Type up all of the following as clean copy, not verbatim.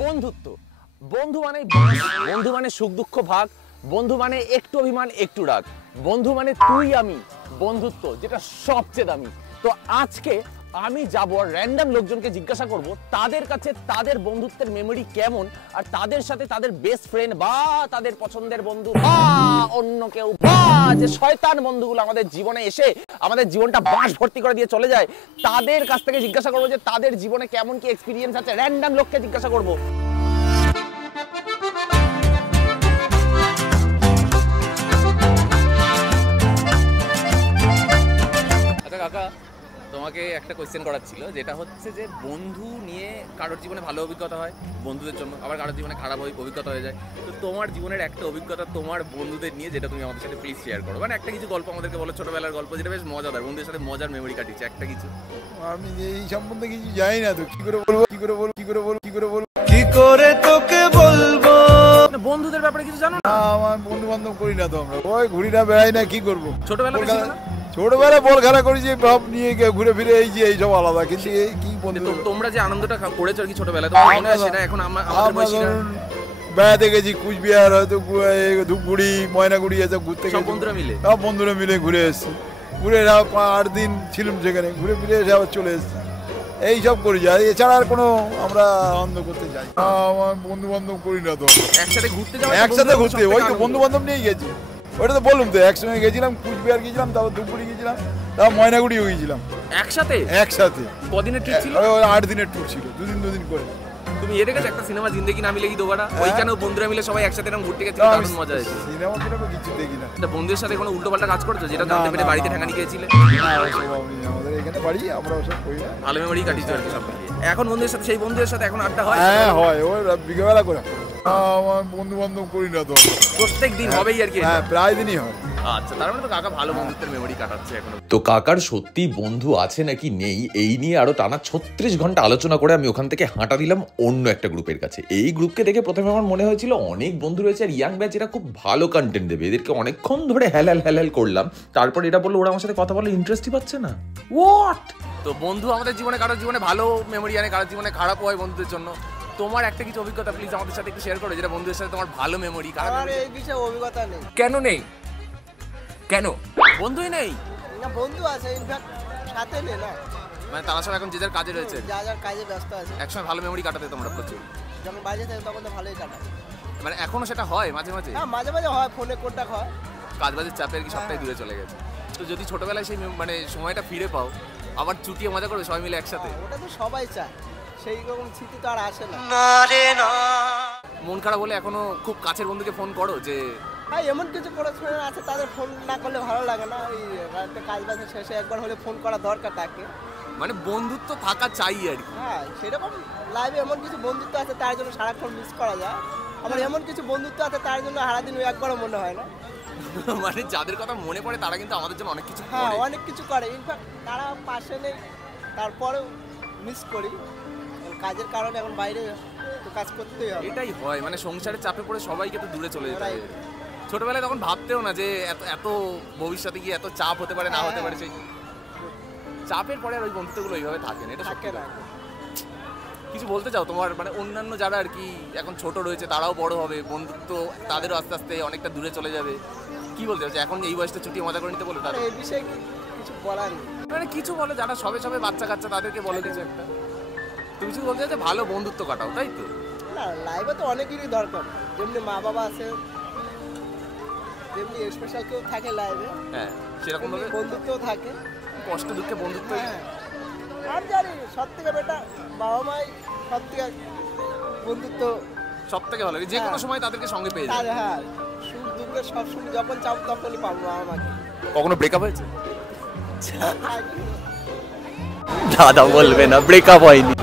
বন্ধুত্ব, বন্ধু মানে বন্ধু মানে সুখ দুঃখ ভাগ, বন্ধু মানে একটু অভিমান একটু রাগ, বন্ধু মানে তুই আমি, বন্ধুত্ব যেটা সবচেয়ে দামি। তো আজকে আমি যাব আর র্যান্ডম লোকজনকে জিজ্ঞাসা করব তাদের কাছে তাদের বন্ধুত্বের মেমোরি কেমন, আর তাদের সাথে তাদের বেস্ট ফ্রেন্ড বা তাদের পছন্দের বন্ধু বা অন্য কেউ বা যে শয়তান বন্ধুগুলো আমাদের জীবনে এসে আমাদের জীবনটা বাঁশ ভর্তি করে দিয়ে চলে যায়, তাদের কাছ থেকে জিজ্ঞাসা করবো যে তাদের জীবনে কেমন কি এক্সপিরিয়েন্স আছে। র্যান্ডম লোককে জিজ্ঞাসা করবো। আচ্ছা কাকা, তোমাকে একটা কোয়েশ্চেন করার ছিল, যেটা হচ্ছে যে বন্ধু নিয়ে কারোর জীবনে ভালো অভিজ্ঞতা হয় বন্ধুদের জন্য, আবার কারোর জীবনে খারাপ অভিজ্ঞতা হয়ে যায়। তো তোমার জীবনের একটা অভিজ্ঞতা তোমার বন্ধুদের নিয়ে যেটা তুমি আমাদের সাথে প্লিজ শেয়ার করো। মানে একটা কিছু গল্প আমাদেরকে বলো, ছোটবেলার গল্প যেটা বেশ মজাদার, বন্ধুদের সাথে মজার মেমোরি কাটিয়েছে একটা কিছু। আমি এই সম্বন্ধে কিছু জানি না, তো কি করে বলবো তোকে বলবো? বন্ধুদের ব্যাপারে কিছু জানো না? আমার বন্ধু বান্ধব করি না তো, আমরা ওই ঘুরি না বেড়াই না, কি করবো? ছোটবেলায় বল খেলা করি, যে ভাব নিয়ে ঘুরে ফিরে এই যে এইসব আলাদা, কিন্তু এই কি বন্ধু তোমরা যে আনন্দটা করেছো আর কি ছোটবেলায়, তোমার মনে হয় সেটা এখন আমাদের বয়সীরা বেড়াতে গেছি কুচবিহার, হয়তো ধূপগুড়ি, ময়নাগুড়ি এসব ঘুরতে গেছি, সব বন্ধুরা মিলে ঘুরে এসেছি। ঘুরে 8 দিন ছিলাম সেখানে, ঘুরে ফিরে এসে আবার চলে এসেছি। এইসব করি যাই, এছাড়া আর কোনো আমরা আনন্দ করতে যাই। আমার বন্ধু বান্ধব করি না তো। একসাথে ঘুরতে ওই তো বন্ধু বান্ধব নিয়েই গেছি। ওইটা তো বললাম তো, একসঙ্গে গেছিলাম, কুচবিহার গেছিলাম, তারপর ধূপগুড়ি গেছিলাম, তারপর ময়নাগুড়িও গেছিলাম একসাথে। কদিনের ট্রিপ ছিল? 8 দিনের ট্যুর ছিল, 2 দিন করে। তুমি এর কাছে একটা সিনেমা জিন্দেগি না মিলেগি দোবারা, ওইখানেও বন্ধুরা মিলে সবাই একসাথে এরকম ঘুরতে গেছিল, দারুণ মজা হয়েছে। সিনেমা টিনেমা কিছু দেখি না। বন্ধুদের সাথে কোনো উল্টোপাল্টা কাজ করছো যেটা জানতে পেরে বাড়িতে ঠেকানি খেয়েছিলে? আমাদের এখানে বাড়ি, আমরা ওসব করি না। ভালো মেমোরি কাটিয়েছো আর কি সব মিলিয়ে। এখন বন্ধুদের সাথে, সেই বন্ধুদের সাথে এখন আড্ডা হয়? হ্যাঁ হয়, ওই বিকেলবেলা করে। আমার বন্ধু বান্ধব করি না তো, প্রত্যেক দিন হবেই আর কি? হ্যাঁ, প্রায় দিনই হয়। আচ্ছা, তার মানে তো কাকা ভালো বন্ধুত্বের মেমোরি কাটাচ্ছে এখনো। তো কাকার সত্যি বন্ধু আছে নাকি নেই এই নিয়ে আরো টানা 36 ঘন্টা আলোচনা করে আমি ওখান থেকে হাঁটা দিলাম অন্য একটা গ্রুপের কাছে। এই গ্রুপকে দেখে প্রথমে আমার মনে হয়েছিল অনেক বন্ধু রয়েছে আর ইয়াং ব্যাচ, এরা খুব ভালো কন্টেন্ট দেবে, এদেরকে অনেকক্ষণ ধরে হেলাল করলাম। তারপর এটা বললো ওরা আমার সাথে কথা বলে ইন্টারেস্টই পাচ্ছে না। হোয়াট? তো বন্ধু আমাদের জীবনে, কারোর জীবনে ভালো মেমোরি আনে, কারোর জীবনে খারাপ হয় বন্ধুদের জন্য। তোমার একটা কিছু অভিজ্ঞতা প্লিজ আমাদের সাথে একটু শেয়ার করো, যেটা বন্ধুদের সাথে তোমার ভালো মেমোরি। আমার এই বিষয়ে অভিজ্ঞতা নেই। কেন নেই? কেন বন্ধুই নেই? না, বন্ধু আছে, ইনফ্যাক্ট সাথে নেই না, মানে তারা সব এখন যে যার কাজে রয়েছে, যার কাজে ব্যস্ত আছে। একসময় ভালো মেমোরি কাটাতে তোমরা প্রচুর, যখন বাজে থাকে তখন তো ভালোই কাটায়। মানে এখনো সেটা হয় মাঝে মাঝে? হ্যাঁ, মাঝে মাঝে হয়, ফোনে কন্টাক্ট হয়। কাজ বাজের চাপে আর কি সবটাই দূরে চলে গেছে। তো যদি ছোটবেলায় সেই মানে সময়টা ফিরে পাও, আবার চুটিয়ে মজা করবে সবাই মিলে একসাথে? ওটা তো সবাই চায়, সেই রকম স্মৃতি তো আর আসে না। মন খারাপ হলে এখনো খুব কাছের বন্ধুকে ফোন করো যে? হ্যাঁ, এমন কিছু পড়াশোনা আছে, তাদের ফোন না করলে ভালো লাগে না। ওই রাতে কাজ বাজের শেষে একবার হলে ফোন করা দরকার তাকে। মানে বন্ধুত্ব থাকা চাই আর কি। হ্যাঁ, সেরকম লাইভে এমন কিছু বন্ধুত্ব আছে তার জন্য সারাক্ষণ মিস করা যায়। আবার এমন কিছু বন্ধুত্ব আছে তার জন্য সারাদিন একবারও মনে হয় না। মানে যাদের কথা মনে পড়ে তারা কিন্তু আমাদের জন্য অনেক কিছু করে। হ্যাঁ, অনেক কিছু করে, ইনফ্যাক্ট তারা পাশে নেই, তারপরেও মিস করি। কাজের কারণে এখন বাইরে তো কাজ করতেই হবে। এটাই হয়, মানে সংসারের চাপে পড়ে সবাইকে তো দূরে চলে যেতে হয়। ছোটবেলায় তখন ভাবতেও না যে এত ভবিষ্যতে গিয়ে এত চাপ হতে পারে, না হতে পারে। সেই চাপের পরে আর ওই বন্ধুত্বগুলো এইভাবে থাকে না, এটা সত্যি না। কিছু বলতে চাও তোমার, মানে অন্যান্য যারা আর কি এখন ছোট রয়েছে তারাও বড় হবে, বন্ধুত্ব তাদেরও আস্তে আস্তে অনেকটা দূরে চলে যাবে, কি বলতে চাও? এখন এই বয়সটা ছুটি মজা করে নিতে বলো তাদের? এই বিষয়ে কিছু বলার নেই, মানে কিছু বলো, যারা সবে বাচ্চা কাচ্চা তাদেরকে বলো কিছু একটা। তুমি কিছু বলতে চাও ভালো বন্ধুত্ব কাটাও, তাই তো? না, লাইফে তো অনেকেরই দরকার, যেমনি মা বাবা আছে, যেমনি স্পেশাল কেউ থাকে লাইফে, হ্যাঁ সেরকম ভাবে বন্ধুত্বও থাকে। কষ্ট দুঃখে বন্ধুত্ব। হ্যাঁ, আর জানি সব থেকে বেটা বাবা মাই সব থেকে বন্ধুত্ব সব থেকে ভালো, যে কোনো সময় তাদেরকে সঙ্গে পেয়ে যাবে। হ্যাঁ, সুখ দুঃখে সব সময় যখন চাপ তখনই পাবো বাবা মাকে। কখনো ব্রেকআপ হয়েছে? দাদা বলবে না ব্রেকআপ হয়নি।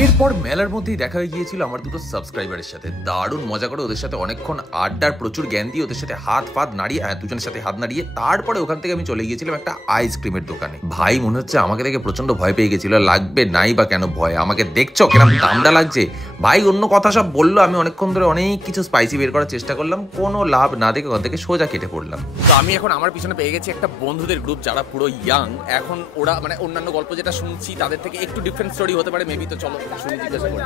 এরপর মেলার মধ্যেই দেখা হয়ে গিয়েছিল আমার দুটো সাবস্ক্রাইবারের সাথে। দারুণ মজা করে ওদের সাথে অনেকক্ষণ আড্ডার প্রচুর জ্ঞান দিয়ে ওদের সাথে হাত নাড়িয়ে, দুজনের সাথে হাত নাড়িয়ে তারপরে ওখান থেকে আমি চলে গিয়েছিলাম একটা আইসক্রিমের দোকানে। ভাই মনে হচ্ছে আমাকে দেখে প্রচন্ড ভয় পেয়ে গেছিল, লাগবে নাই বা কেন ভয়, আমাকে দেখছো কেন দামড়া লাগছে, ভাই অন্য কথা সব বললো, আমি অনেকক্ষণ ধরে অনেক কিছু স্পাইসি বের করার চেষ্টা করলাম, কোনো লাভ না দেখে ওখান থেকে সোজা কেটে পড়লাম। তো আমি এখন আমার পিছনে পেয়ে গেছি একটা বন্ধুদের গ্রুপ যারা পুরো ইয়াং। এখন ওরা মানে অন্যান্য গল্প যেটা শুনছি তাদের থেকে একটু ডিফারেন্ট স্টোরি হতে পারে মেবি, তো চলো শুনি, জিজ্ঞাসা করি।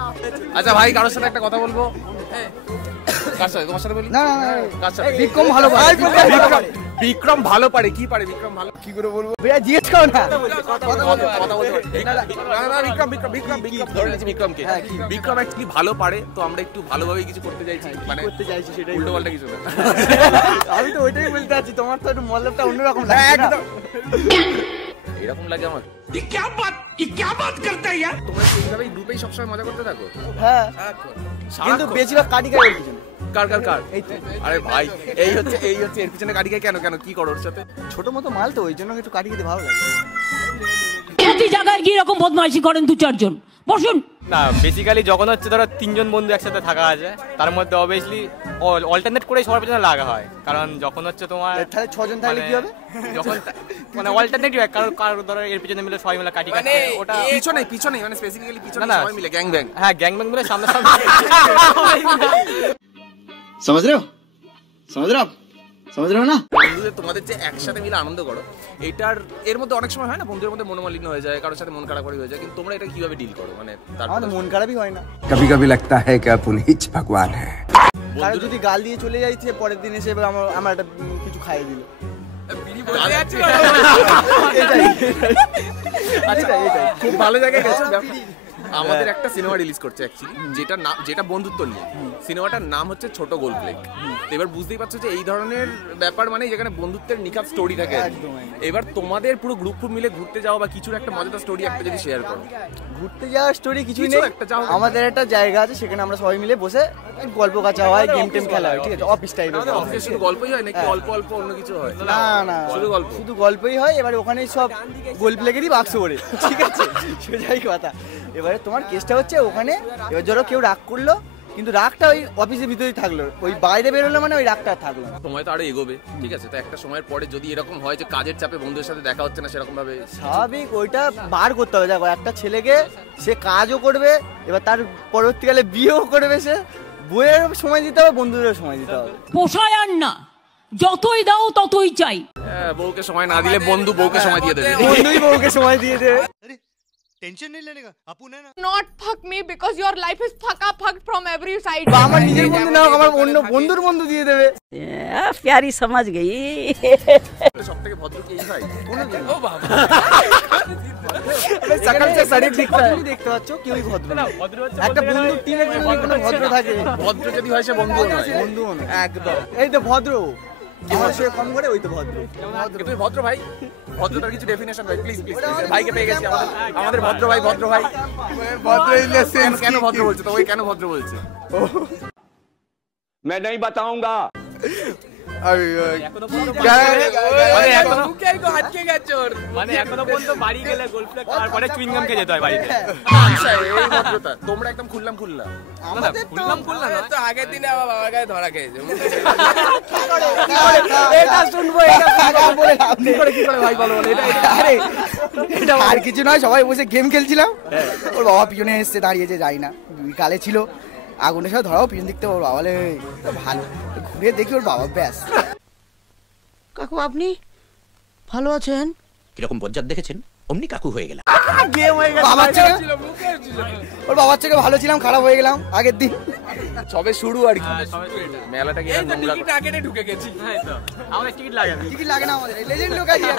আচ্ছা ভাই, কারোর সাথে একটা কথা বলবো। কার সাথে? তোমার সাথে বলি? না কার সাথে? বিক্রম ভালো পারে। বিক্রম ভালো পারে। কি পারে বিক্রম ভালো? কি করে বলবো? ভাইয়া জিজ্ঞেস করো না। কথা বলতে পারে। না, বিক্রম ধরে নিয়েছি বিক্রমকে। বিক্রম অ্যাকচুয়ালি ভালো পারে, তো আমরা একটু ভালোভাবে কিছু করতে চাইছি, মানে করতে চাইছি সেটাই। উল্টো পাল্টা কিছু না। আমি তো ওইটাই বলতে আছি, তোমার তো একটু মতলবটা অন্যরকম লাগছে। একদম এরকম লাগে আমার। তোমরা কি এইভাবেই গ্রুপেই সবসময় মজা করতে থাকো? হ্যাঁ, কিন্তু সারাক্ষণ? বেশিরভাগ কাটি খাই ওর পিছনে। কার? আরে ভাই, এই হচ্ছে এর পিছনে গাড়ি খায় কেন? কি করো ওর সাথে? ছোট মতো মাল তো, ওই জন্য একটু কাটি খেতে ভালো লাগে। প্রতি জায়গায় কি রকম বদমাইশি করেন 2-4 জন? বসুন। না, বেসিক্যালি যখন হচ্ছে ধরো 3 জন বন্ধু একসাথে থাকা আছে, তার মধ্যে অবভিয়াসলি অল্টারনেট করে সবার পিছনে লাগা হয়। কারণ যখন হচ্ছে তোমার তাহলে 6 জন থাকলে কি হবে? যখন মানে অল্টারনেট হয়, কারো ধরো এর পিছনে মিলে সবাই মিলে কাটি কাটে, ওটা পিছনে মানে স্পেসিফিক্যালি পিছনে না, সবাই মিলে গ্যাং ব্যাং। হ্যাঁ গ্যাং ব্যাং মিলে সামনে সামনে। समझ रहे हो ना? বন্ধুদের তোমাদের যে একসাথে মিলে আনন্দ করো, এর মধ্যে অনেক সময় হয় না বন্ধুদের মধ্যে মনোমালিন্য হয়ে যায়, কারোর সাথে মন খারাপ হয়ে যায়, কিন্তু তোমরা এটা কিভাবে ডিল করো? মানে আমাদের মন খারাপই হয় না। कभी कभी लगता है कि पुनीत भगवान है। কারণ যদি গাল দিয়ে চলে যাইছে, পরের দিন এসে এবার আমার একটা কিছু খাইয়ে দিল। খুব ভালো জায়গায় গেছো। আমাদের একটা সিনেমা রিলিজ করছে অ্যাকচুয়ালি, যেটা বন্ধুত্ব নিয়ে। সিনেমাটার নাম হচ্ছে ছোট গোল প্লেগ। তো এবার বুঝতেই পারছো যে এই ধরনের ব্যাপার মানে যেখানে বন্ধুত্বের নিখাত স্টোরি থাকে। এবার তোমাদের পুরো গ্রুপ মিলে ঘুরতে যাও বা কিছুর একটা মজাদার স্টোরি একটা যদি শেয়ার করো। ঘুরতে যাওয়ার স্টোরি কিছুই কিছু নেই। একটা যাও। আমাদের একটা জায়গা আছে, সেখানে আমরা সবাই মিলে বসে গল্প কাচা হয়, গেম টেম খেলা হয়, ঠিক আছে? অফিস টাইপের। আমাদের অফিসে শুধু গল্পই হয় নাকি অল্প অন্য কিছু হয়? না, শুধু গল্পই হয়। এবার ওখানেই সব গোল প্লেগেরই বাক্স ওরে, ঠিক আছে? সোজাই কথা। এবারে তোমার কেসটা হচ্ছে ওখানে, এবার ধরো কেউ রাগ করলো, কিন্তু রাগটা ওই অফিসের ভিতরেই থাকলো, ওই বাইরে বেরোলো মানে ওই রাগটা থাকলো না। সময় তো আরো এগোবে, ঠিক আছে? তো একটা সময়ের পরে যদি এরকম হয় যে কাজের চাপে বন্ধুদের সাথে দেখা হচ্ছে না সেরকম ভাবে, স্বাভাবিক ওইটা বার করতে হবে। দেখো, একটা ছেলেকে সে কাজও করবে, এবার তার পরবর্তীকালে বিয়েও করবে, সে বইয়ের সময় দিতে হবে, বন্ধুদের সময় দিতে হবে। পোষায় আর না, যতই দাও ততই চাই। বউকে সময় না দিলে বন্ধু বউকে সময় দিয়ে দেবে। বন্ধুই বউকে সময় দিয়ে দেবে। Not fuck me because your life is fucked from every side. বা আমার নিজের বন্ধু না হোক, আমার অন্য বন্ধুর বন্ধু দিয়ে দেবে। প্যারি সমাজ গই। সবথেকে ভদ্র কি এই ভাই? ও বাবা, সকাল থেকে শরীর দেখতে পাচ্ছ, কেউই ভদ্র না। একটা বন্ধুর টিমে কোনো ভদ্র থাকে? ভদ্র যদি হয় সে বন্ধু নয়। বন্ধু না, একদম। এই তো ভদ্র, আমার সে কম করে, ওই তো ভদ্র। তুমি ভদ্র ভাই, ভদ্রতার কিছু ডেফিনেশন ভাই, প্লিজ ভাইকে পেয়ে গেছি। আমাদের ভদ্র ভাই ভদ্র ইন দ্য সেন্স কেন ভদ্র বলছে? তো ওই কেন ভদ্র বলছে? मैं नहीं बताऊंगा। মানে এখনো পর্যন্ত বাড়ি গেলে গোল প্লেগ খাওয়ার পরে চুইংগাম খেয়ে যেতে হয় বাড়িতে। আচ্ছা, এই ভদ্রতা তোমরা একদম খুললাম না। তো আগের দিনে আমার বাবার গায়ে ধরা খেয়েছে। এটা শুনবো, এটা বলে কি করে ভাই বলো? আরে এটা আর কিছু নয়, সবাই বসে গেম খেলছিলাম, ওর বাবা পিছনে এসে দাঁড়িয়েছে, যাই না, কালে ছিল, আগুনের সাথে ধরাও, পিছন দেখতে ওর বাবা ভালো, ঘুরে দেখি ওর বাবা, ব্যাস। কাকু আপনি ভালো আছেন? কিরকম বজ্জাত দেখেছেন, অমনি কাকু হয়ে গেলাম। গেম হয়ে গেল, ওর বাবার থেকে ভালো ছিলাম, খারাপ হয়ে গেলাম আগের দিন। সবে শুরু আর কি, মেলাটা গিয়ে আগে ঢুকে গেছি। আমাদের টিকিট লাগে না। টিকিট লাগে না আমাদের, লেজেন্ড লোক আছে।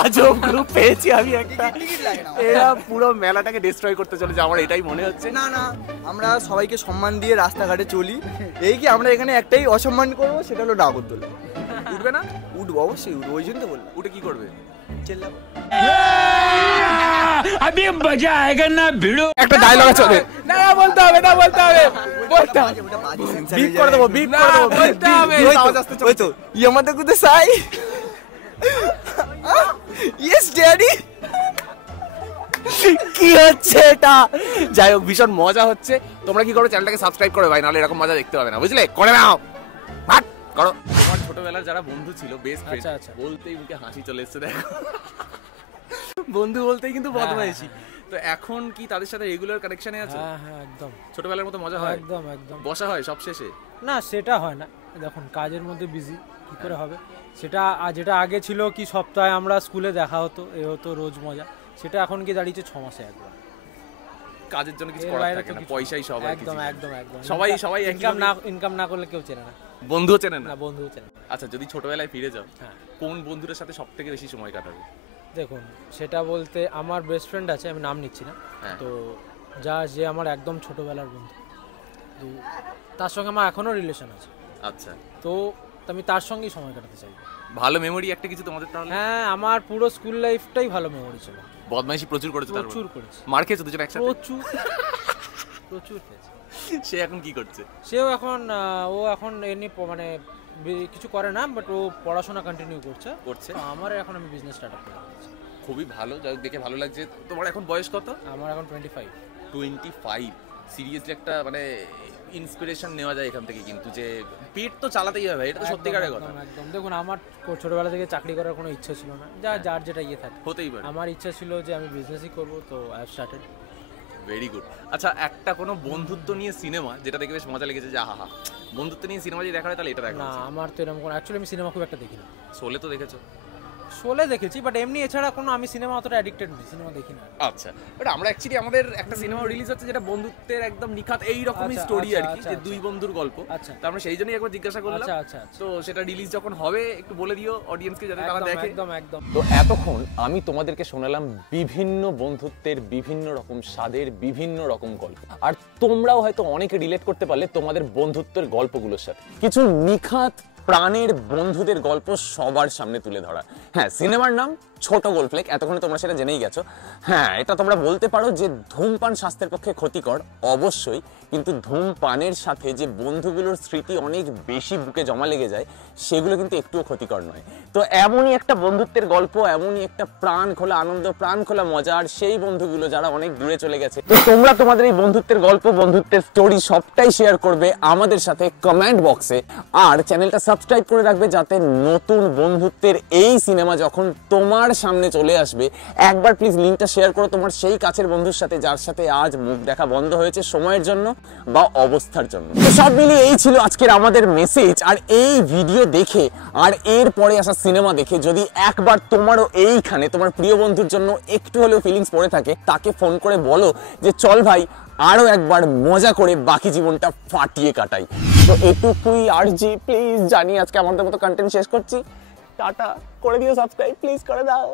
আজব গ্রুপ পেয়েছি আমি একটা। টিকিট লাগে না। এরা পুরো মেলাটাকে ডিস্ট্রয় করতে চলেছে, আমার এটাই মনে হচ্ছে। না, আমরা সবাইকে সম্মান দিয়ে রাস্তাঘাটে চলি। এই কি আমরা এখানে একটাই অসম্মান করবো, সেটা হলো নাগরদোলা। উঠবে না? উঠবো, অবশ্যই উঠবো, ওই জন্য তো বলবো। উঠে কি করবে? চেল্লাবো। अभी मजा आएगा ना भिड़ो। একটা ডায়লগ আছে ওদের। না বলতে হবে। বিপ করে দেবো, বলতে হবে। ওই তো ইয়ামাদা কুদে সাই, ইয়েস ড্যাডি। কি হচ্ছে এটা? যাই হোক, ভীষণ মজা হচ্ছে। তোমরা কি করো? চ্যানেলটাকে সাবস্ক্রাইব করো ভাই, নাহলে এরকম মজা দেখতে পাবে না, বুঝলে? করে নাও, ভাট করো। তোমার ছোটবেলার যারা বন্ধু ছিল, বেস্ট ফ্রেন্ড, বলতেই মুখে হাসি চলে এসেছে, দেখো। বন্ধু বলতেই কিন্তু বদমাইশি। তো এখন কি তাদের সাথে রেগুলার কানেকশনে আছে? হ্যাঁ হ্যাঁ একদম ছোটবেলার মতো মজা হয়? একদম একদম। বসা হয় সব শেষে? না সেটা হয় না, দেখুন কাজের মধ্যে বিজি, কি করে হবে সেটা। যেটা আগে ছিল কি সপ্তাহে আমরা স্কুলে দেখা হতো, এ হতো রোজ মজা, সেটা এখন কি দাঁড়িয়েছে 6 মাসে একবার। কাজের জন্য কিছু করার থাকে না, পয়সাই সব। একদম একদম একদম। সবাই ইনকাম না করলে কেউ চেনে না, বন্ধুও চেনে না। বন্ধুও চেনে না। আচ্ছা, যদি ছোটবেলায় ফিরে যাও, হ্যাঁ, কোন বন্ধুদের সাথে সবথেকে বেশি সময় কাটাবে? দেখুন সেটা বলতে আমার বেস্ট ফ্রেন্ড আছে, আমি নাম নিচ্ছি না, তো যে আমার একদম ছোটবেলার বন্ধু, তো তার সঙ্গে আমার এখনো রিলেশন আছে। আচ্ছা, তো আমি তার সঙ্গেই সময় কাটাতে চাই। ভালো মেমোরি একটা কিছু তোমাদের তাহলে? হ্যাঁ, আমার পুরো স্কুল লাইফটাই ভালো মেমোরি ছিল। বদমাইশি প্রচুর করেছো? প্রচুর করেছি। মার খেয়েছো দুজন একসাথে? প্রচুর খেয়েছি। সে এখন কি করছে? সেও এখন ও এখন এমনি মানে কিছু করে না, বাট ও পড়াশোনা কন্টিনিউ করছে। আমার এখন আমি বিজনেস স্টার্ট আপ করেছি। খুবই ভালো, যাই দেখে ভালো লাগছে। তোমার এখন বয়স কত? আমার এখন 25। 25? সিরিয়াসলি একটা মানে ইন্সপিরেশন নেওয়া যায় এখান থেকে, কিন্তু যে পেট তো চালাতেই হবে, এটা তো সত্যিকারের কথা। একদম। দেখুন আমার ছোটবেলা থেকে চাকরি করার কোনো ইচ্ছা ছিল না, যার যেটা ইয়ে থাকে হতেই পারে। আমার ইচ্ছা ছিল যে আমি বিজনেসই করব, তো I have started. Very good. আচ্ছা, একটা কোনো বন্ধুত্ব নিয়ে সিনেমা যেটা দেখে বেশ মজা লেগেছে, যে আহা, বন্ধুত্ব নিয়ে সিনেমা যদি দেখা হয় তাহলে এটা দেখা? না, আমার তো এরকম কোনো, অ্যাকচুয়ালি আমি সিনেমা খুব একটা দেখি না। শোলে তো দেখেছো? শোলে দেখেছি, বাট এমনি এছাড়া কোনো আমি সিনেমা অতটা অ্যাডিক্টেড নই, সিনেমা দেখি না। আচ্ছা, বাট আমরা অ্যাকচুয়ালি আমাদের একটা সিনেমা রিলিজ হচ্ছে যেটা বন্ধুত্বের একদম নিখাত এই রকমই স্টোরি আর কি, যে দুই বন্ধুর গল্প। আচ্ছা, তো আমরা সেই জন্যই একবার জিজ্ঞাসা করলাম। আচ্ছা, তো সেটা রিলিজ যখন হবে একটু বলে দিও অডিয়েন্সকে যাতে তারা দেখে। একদম একদম। তো এতক্ষণ আমি তোমাদেরকে শোনালাম বিভিন্ন বন্ধুত্বের বিভিন্ন রকম স্বাদের বিভিন্ন রকম গল্প, আর তোমরাও হয়তো অনেকে রিলেট করতে পারলে তোমাদের বন্ধুত্বের গল্পগুলোর সাথে। কিছু নিখাত প্রাণের বন্ধুদের গল্প সবার সামনে তুলে ধরা। হ্যাঁ, সিনেমার নাম ছোট গোলফ্লেক, এতক্ষণে তোমরা সেটা জেনেই গেছো। হ্যাঁ, এটা তোমরা বলতে পারো যে ধূমপান স্বাস্থ্যের পক্ষে ক্ষতিকর, অবশ্যই, কিন্তু ধূমপানের সাথে যে বন্ধুগুলোর স্মৃতি অনেক বেশি বুকে জমা লেগে যায়, সেগুলো কিন্তু একটুও ক্ষতিকর নয়। তো এমনই একটা বন্ধুত্বের গল্প, এমনই একটা প্রাণ খোলা আনন্দ, প্রাণ খোলা মজা, আর সেই বন্ধুগুলো যারা অনেক দূরে চলে গেছে। তো তোমরা তোমাদের এই বন্ধুত্বের গল্প, বন্ধুত্বের স্টোরি সবটাই শেয়ার করবে আমাদের সাথে কমেন্ট বক্সে, আর চ্যানেলটা সাবস্ক্রাইব করে রাখবে যাতে নতুন বন্ধুত্বের এই সিনেমা যখন তোমার সামনে চলে আসবে, একবার প্লিজ লিংকটা শেয়ার করো তোমার সেই কাছের বন্ধুর সাথে যার সাথে আজ মুখ দেখা বন্ধ হয়েছে সময়ের জন্য বা অবস্থার জন্য। তো সব মিলিয়ে এই ছিল আজকের আমাদের মেসেজ। আর এই ভিডিও দেখে আর এর পরে আসা সিনেমা দেখে যদি একবার তোমারও এইখানে তোমার প্রিয় বন্ধুর জন্য একটু হলেও ফিলিংস পড়ে থাকে, তাকে ফোন করে বলো যে চল ভাই আরো একবার মজা করে বাকি জীবনটা ফাটিয়ে কাটাই। তো এটুকুই আরজি, প্লিজ জানি আজকে আমাদের মতো কন্টেন্ট শেষ করছি। টাটা করে দিও, সাবস্ক্রাইব প্লিজ করে দাও।